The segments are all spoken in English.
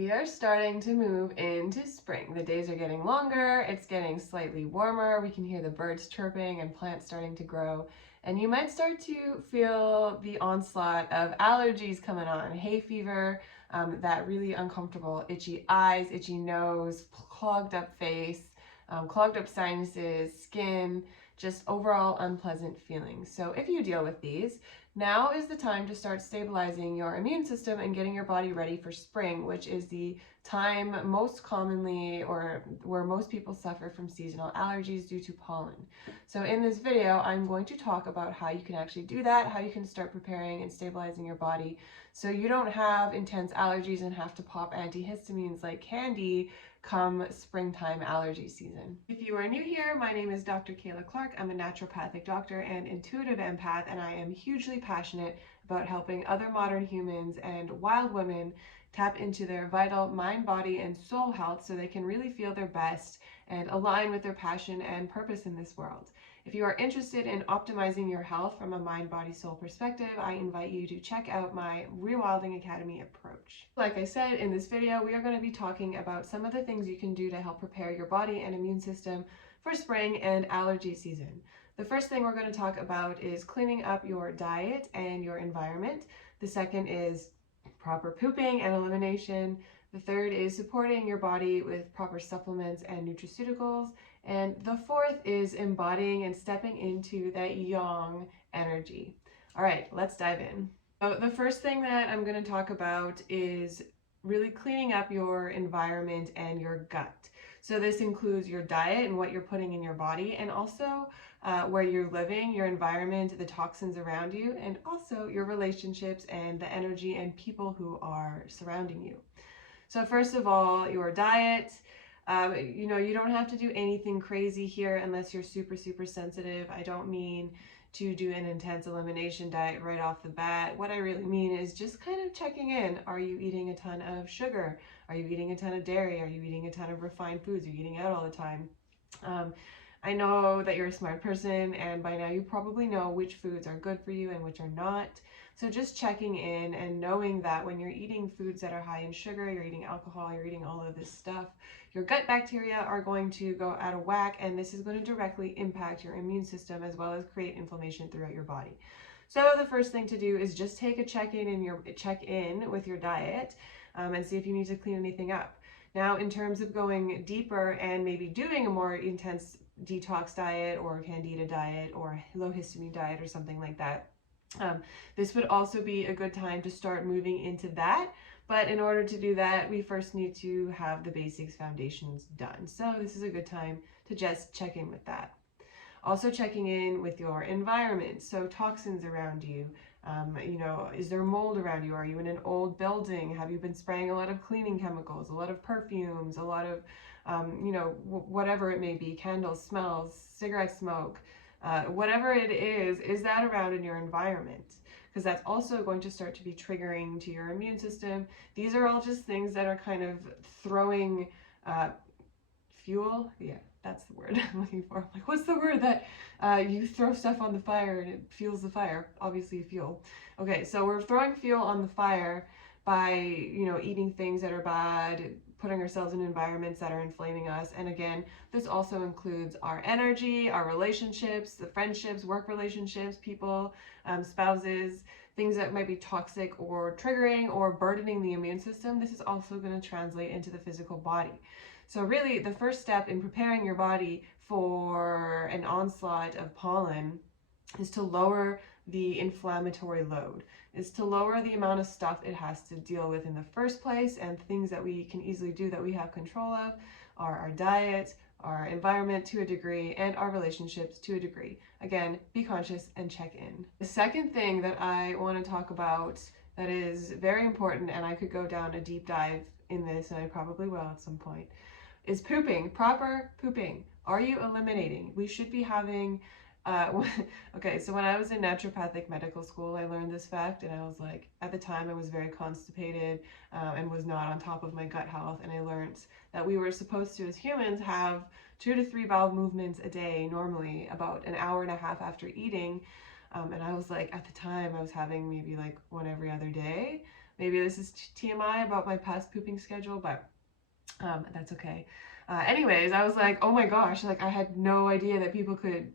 We are starting to move into spring. The days are getting longer, it's getting slightly warmer, we can hear the birds chirping and plants starting to grow, and you might start to feel the onslaught of allergies coming on. Hay fever, that really uncomfortable itchy eyes, itchy nose, clogged up face, clogged up sinuses, skin, just overall unpleasant feelings. So if you deal with these, now is the time to start stabilizing your immune system and getting your body ready for spring, which is the time most commonly or where most people suffer from seasonal allergies due to pollen. So in this video, I'm going to talk about how you can actually do that, how you can start preparing and stabilizing your body so you don't have intense allergies and have to pop antihistamines like candy come springtime allergy season. If you are new here, my name is Dr. Kayla Clark. I'm a naturopathic doctor and intuitive empath, and I am hugely passionate about helping other modern humans and wild women tap into their vital mind, body, and soul health so they can really feel their best and align with their passion and purpose in this world. If you are interested in optimizing your health from a mind, body, soul perspective, I invite you to check out my Rewilding Academy approach. Like I said, in this video, we are going to be talking about some of the things you can do to help prepare your body and immune system for spring and allergy season. The first thing we're going to talk about is cleaning up your diet and your environment. The second is proper pooping and elimination. The third is supporting your body with proper supplements and nutraceuticals. And the fourth is embodying and stepping into that yang energy. All right, let's dive in. So the first thing that I'm going to talk about is really cleaning up your environment and your gut. So this includes your diet and what you're putting in your body, and also where you're living, your environment, the toxins around you, and also your relationships and the energy and people who are surrounding you. So first of all, your diet. You don't have to do anything crazy here unless you're super sensitive. I don't mean to do an intense elimination diet right off the bat. What I really mean is just kind of checking in. Are you eating a ton of sugar? Are you eating a ton of dairy? Are you eating a ton of refined foods? Are you eating out all the time? I know that you're a smart person, and by now you probably know which foods are good for you and which are not. So just checking in and knowing that when you're eating foods that are high in sugar, you're eating alcohol, you're eating all of this stuff, your gut bacteria are going to go out of whack, and this is going to directly impact your immune system as well as create inflammation throughout your body. So the first thing to do is just take a check-in with your diet and see if you need to clean anything up. Now, in terms of going deeper and maybe doing a more intense detox diet or candida diet or low histamine diet or something like that, this would also be a good time to start moving into that. But in order to do that, we first need to have the basics foundations done. So this is a good time to just check in with that. Also checking in with your environment. So toxins around you. Is there mold around you? Are you in an old building? Have you been spraying a lot of cleaning chemicals, a lot of perfumes, a lot of, whatever it may be, candles, smells, cigarette smoke, whatever it is that around in your environment? Because that's also going to start to be triggering to your immune system. These are all just things that are kind of throwing fuel. Yeah, that's the word I'm looking for. Like, what's the word that you throw stuff on the fire and it fuels the fire? Obviously fuel. Okay, so we're throwing fuel on the fire by, eating things that are bad, putting ourselves in environments that are inflaming us. And again, this also includes our energy, our relationships, the friendships, work relationships, people, spouses, things that might be toxic or triggering or burdening the immune system. This is also going to translate into the physical body. So really, the first step in preparing your body for an onslaught of pollen is to lower the inflammatory load, is to lower the amount of stuff it has to deal with in the first place. And things that we can easily do that we have control of are our diet, our environment to a degree, and our relationships to a degree. Again, be conscious and check in. The second thing that I want to talk about that is very important, and I could go down a deep dive in this, and I probably will at some point, is pooping, proper pooping. Are you eliminating? We should be having, okay, so when I was in naturopathic medical school, I learned this fact, and I was like, at the time I was very constipated and was not on top of my gut health, and I learned that we were supposed to, as humans, have 2 to 3 bowel movements a day, normally about an hour and a half after eating, and I was like, at the time I was having maybe like one every other day, Maybe this is TMI about my past pooping schedule, but that's okay. Anyways, I was like, oh my gosh, like I had no idea that people could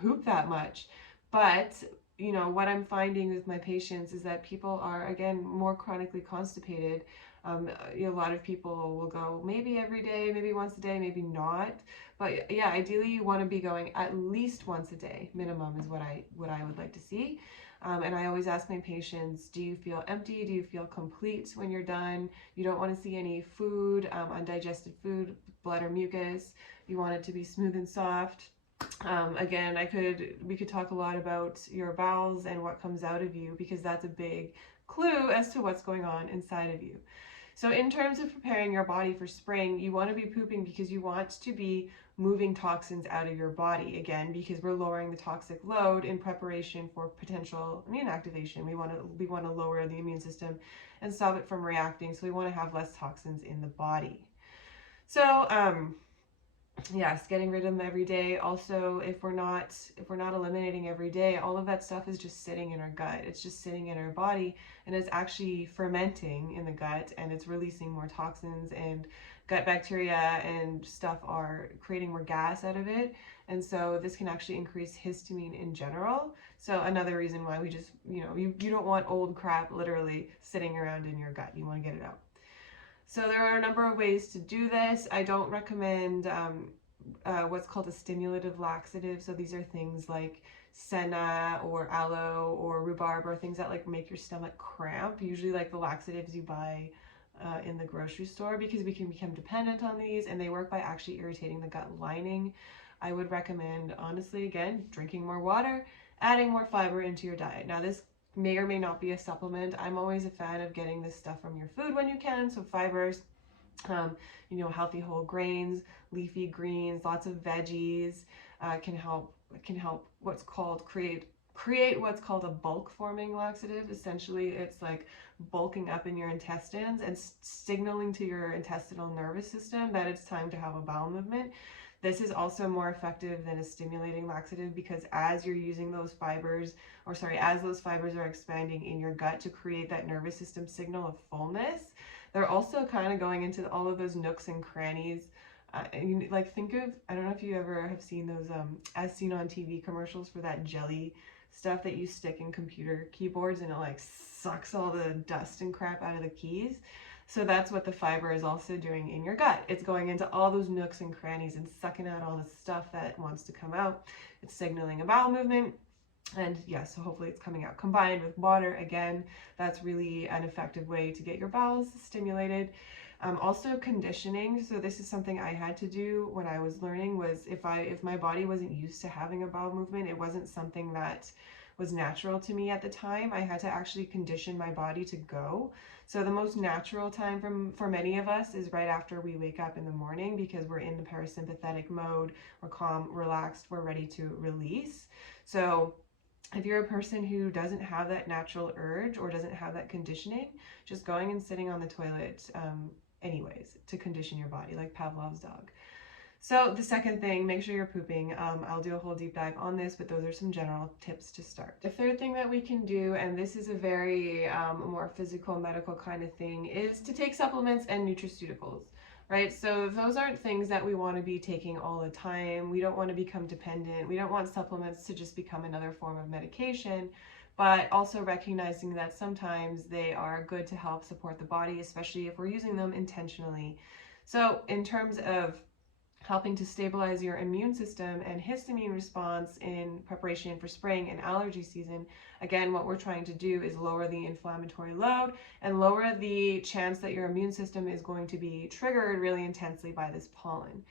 poop that much. But, you know, what I'm finding with my patients is that people are, again, more chronically constipated. A lot of people will go maybe every day, maybe once a day, maybe not. But yeah, ideally you want to be going at least once a day. Minimum is what I would like to see. And I always ask my patients, do you feel empty? Do you feel complete when you're done? You don't want to see any food, undigested food, blood or mucus. You want it to be smooth and soft. Again, we could talk a lot about your bowels and what comes out of you, because that's a big clue as to what's going on inside of you. So in terms of preparing your body for spring, you want to be pooping because you want to be moving toxins out of your body, again, because we're lowering the toxic load in preparation for potential immune activation. We want to lower the immune system and stop it from reacting. So we want to have less toxins in the body. So yes, getting rid of them every day. Also, if we're not eliminating every day, all of that stuff is just sitting in our gut. It's just sitting in our body, and it's actually fermenting in the gut, and it's releasing more toxins, and gut bacteria and stuff are creating more gas out of it. And so this can actually increase histamine in general. So another reason why we just, you don't want old crap literally sitting around in your gut. You want to get it out. So there are a number of ways to do this. I don't recommend what's called a stimulative laxative. So these are things like senna or aloe or rhubarb, or things that like make your stomach cramp. Usually like the laxatives you buy in the grocery store, because we can become dependent on these, and they work by actually irritating the gut lining. I would recommend, honestly, again, drinking more water, adding more fiber into your diet. Now this may or may not be a supplement. I'm always a fan of getting this stuff from your food when you can. So fibers, healthy whole grains, leafy greens, lots of veggies can help what's called create what's called a bulk forming laxative. Essentially, it's like bulking up in your intestines and signaling to your intestinal nervous system that it's time to have a bowel movement. This is also more effective than a stimulating laxative, because as you're using those fibers, as those fibers are expanding in your gut to create that nervous system signal of fullness, they're also kind of going into all of those nooks and crannies. Think of, I don't know if you ever have seen those as seen on TV commercials for that jelly stuff that you stick in computer keyboards, and it like sucks all the dust and crap out of the keys. So that's what the fiber is also doing in your gut. It's going into all those nooks and crannies and sucking out all the stuff that wants to come out. It's signaling a bowel movement. And yes, so hopefully it's coming out. Combined with water, again, that's really an effective way to get your bowels stimulated. Also conditioning. So this is something I had to do when I was learning, was if my body wasn't used to having a bowel movement, it wasn't something that was natural to me at the time. I had to actually condition my body to go. So the most natural time for many of us is right after we wake up in the morning, because we're in the parasympathetic mode, we're calm, relaxed, we're ready to release. So if you're a person who doesn't have that natural urge or doesn't have that conditioning, just going and sitting on the toilet anyways to condition your body, like Pavlov's dog. So the second thing, make sure you're pooping. I'll do a whole deep dive on this, but those are some general tips to start. The third thing that we can do, and this is a very more physical, medical kind of thing, is to take supplements and nutraceuticals, right? So those aren't things that we want to be taking all the time. We don't want to become dependent. We don't want supplements to just become another form of medication, but also recognizing that sometimes they are good to help support the body, especially if we're using them intentionally. So in terms of helping to stabilize your immune system and histamine response in preparation for spring and allergy season, again, what we're trying to do is lower the inflammatory load and lower the chance that your immune system is going to be triggered really intensely by this pollen.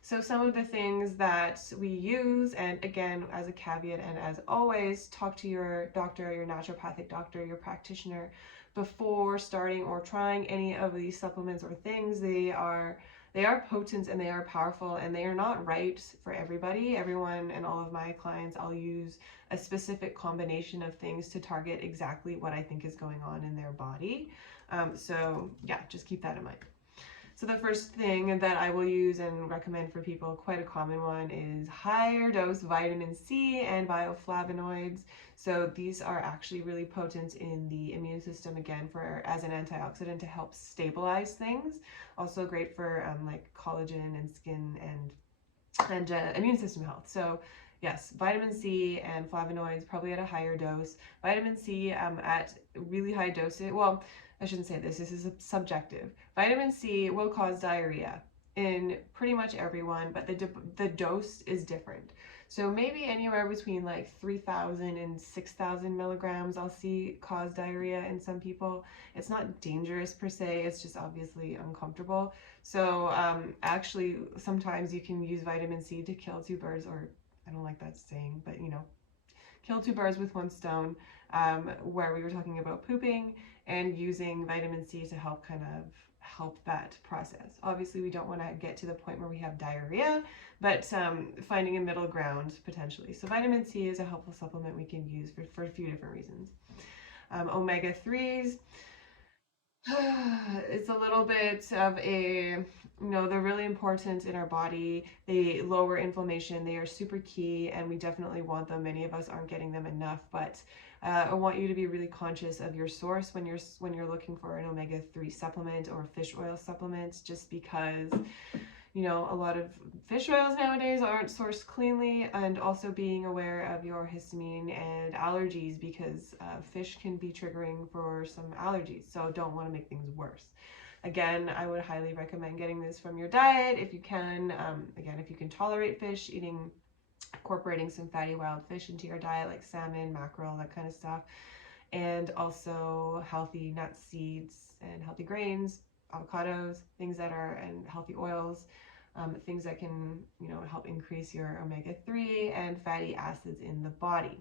So some of the things that we use, and again, as a caveat and as always, talk to your doctor, your naturopathic doctor, your practitioner before starting or trying any of these supplements or things. They are potent and they are powerful, and they are not right for everybody. Everyone and all of my clients, I'll use a specific combination of things to target exactly what I think is going on in their body. So yeah, just keep that in mind. So the first thing that I will use and recommend for people, quite a common one, is higher dose vitamin C and bioflavonoids. So these are actually really potent in the immune system, again, for as an antioxidant to help stabilize things. Also great for like collagen and skin and immune system health. So yes, vitamin C and flavonoids probably at a higher dose. Vitamin C at really high doses, well, I shouldn't say this is subjective. Vitamin C will cause diarrhea in pretty much everyone, but the dose is different. So maybe anywhere between like 3,000 and 6,000 milligrams I'll see cause diarrhea in some people. It's not dangerous per se, it's just obviously uncomfortable. So actually sometimes you can use vitamin C to kill two birds, or I don't like that saying, but you know, kill two birds with one stone, where we were talking about pooping and using vitamin C to help kind of help that process. Obviously, we don't want to get to the point where we have diarrhea, but finding a middle ground potentially. So vitamin C is a helpful supplement we can use for a few different reasons. Omega-3s, it's a little bit of a, they're really important in our body. They lower inflammation. They are super key, and we definitely want them. Many of us aren't getting them enough, but I want you to be really conscious of your source when you're looking for an omega-3 supplement or fish oil supplement, just because a lot of fish oils nowadays aren't sourced cleanly, and also being aware of your histamine and allergies, because fish can be triggering for some allergies, so don't want to make things worse. Again, I would highly recommend getting this from your diet if you can. Again, if you can tolerate fish, incorporating some fatty wild fish into your diet, like salmon, mackerel, that kind of stuff, and also healthy nuts, seeds, and healthy grains, avocados, things that are, and healthy oils, things that can, help increase your omega-3 and fatty acids in the body.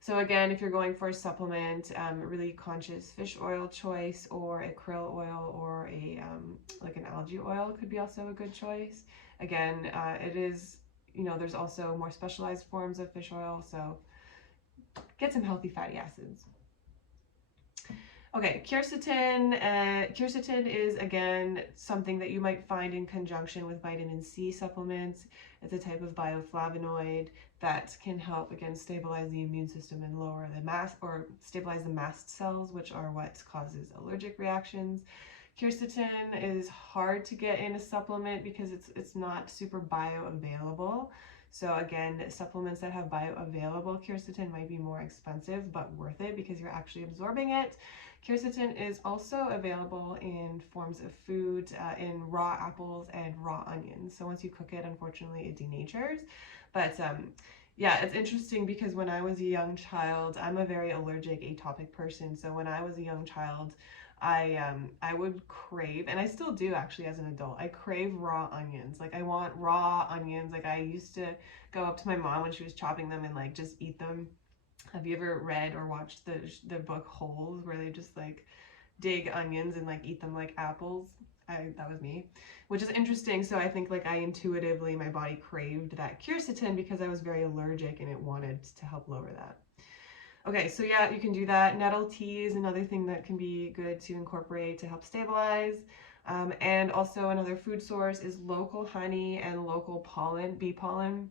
So again, if you're going for a supplement, really conscious fish oil choice, or a krill oil, or a like an algae oil could be also a good choice. Again, it is, there's also more specialized forms of fish oil, so get some healthy fatty acids. Okay, quercetin. Quercetin is, again, something that you might find in conjunction with vitamin C supplements. It's a type of bioflavonoid that can help, again, stabilize the immune system and lower the mast, or stabilize the mast cells, which are what causes allergic reactions. Quercetin is hard to get in a supplement because it's not super bioavailable. So again, supplements that have bioavailable quercetin might be more expensive, but worth it because you're actually absorbing it. Quercetin is also available in forms of food, in raw apples and raw onions. So once you cook it, unfortunately, it denatures. But yeah, it's interesting because when I was a young child, I'm a very allergic, atopic person. So when I was a young child, I would crave, and I still do actually as an adult, I crave raw onions. Like I want raw onions. Like I used to go up to my mom when she was chopping them and like just eat them. Have you ever read or watched the book Holes, where they just like dig onions and like eat them like apples? That was me, which is interesting. So I think like I intuitively, my body craved that quercetin because I was very allergic and it wanted to help lower that. Okay, so yeah, you can do that. Nettle tea is another thing that can be good to incorporate to help stabilize. And also another food source is local honey and local pollen, bee pollen.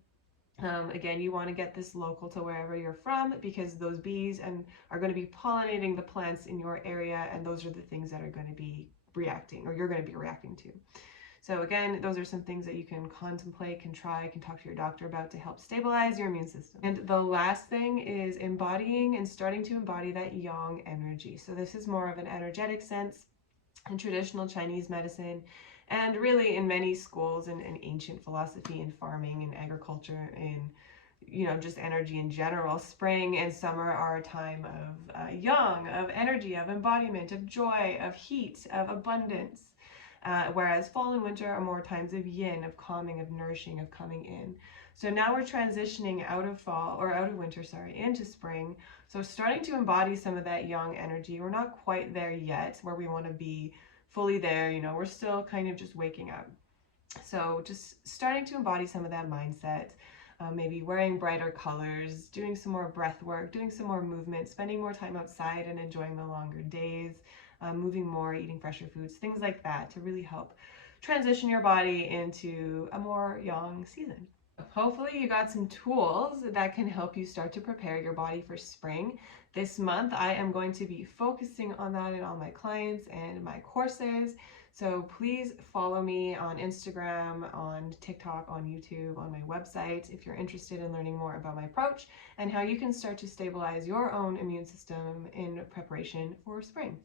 Again, you want to get this local to wherever you're from, because those bees are going to be pollinating the plants in your area, and those are the things that are going to be reacting, or you're going to be reacting to. So again, those are some things that you can contemplate, can try, can talk to your doctor about to help stabilize your immune system. And the last thing is embodying and starting to embody that yang energy. So this is more of an energetic sense in traditional Chinese medicine, and really in many schools and in ancient philosophy and farming and agriculture and just energy in general. Spring and summer are a time of yang, of energy, of embodiment, of joy, of heat, of abundance. Whereas fall and winter are more times of yin, of calming, of nourishing, of coming in. So now we're transitioning out of winter, into spring. So starting to embody some of that yang energy. We're not quite there yet where we want to be fully there, we're still kind of just waking up. So just starting to embody some of that mindset, maybe wearing brighter colors, doing some more breath work, doing some more movement, spending more time outside and enjoying the longer days. moving more, eating fresher foods, things like that to really help transition your body into a more young season. Hopefully you got some tools that can help you start to prepare your body for spring. This month I am going to be focusing on that in all my clients and my courses. So please follow me on Instagram, on TikTok, on YouTube, on my website if you're interested in learning more about my approach and how you can start to stabilize your own immune system in preparation for spring.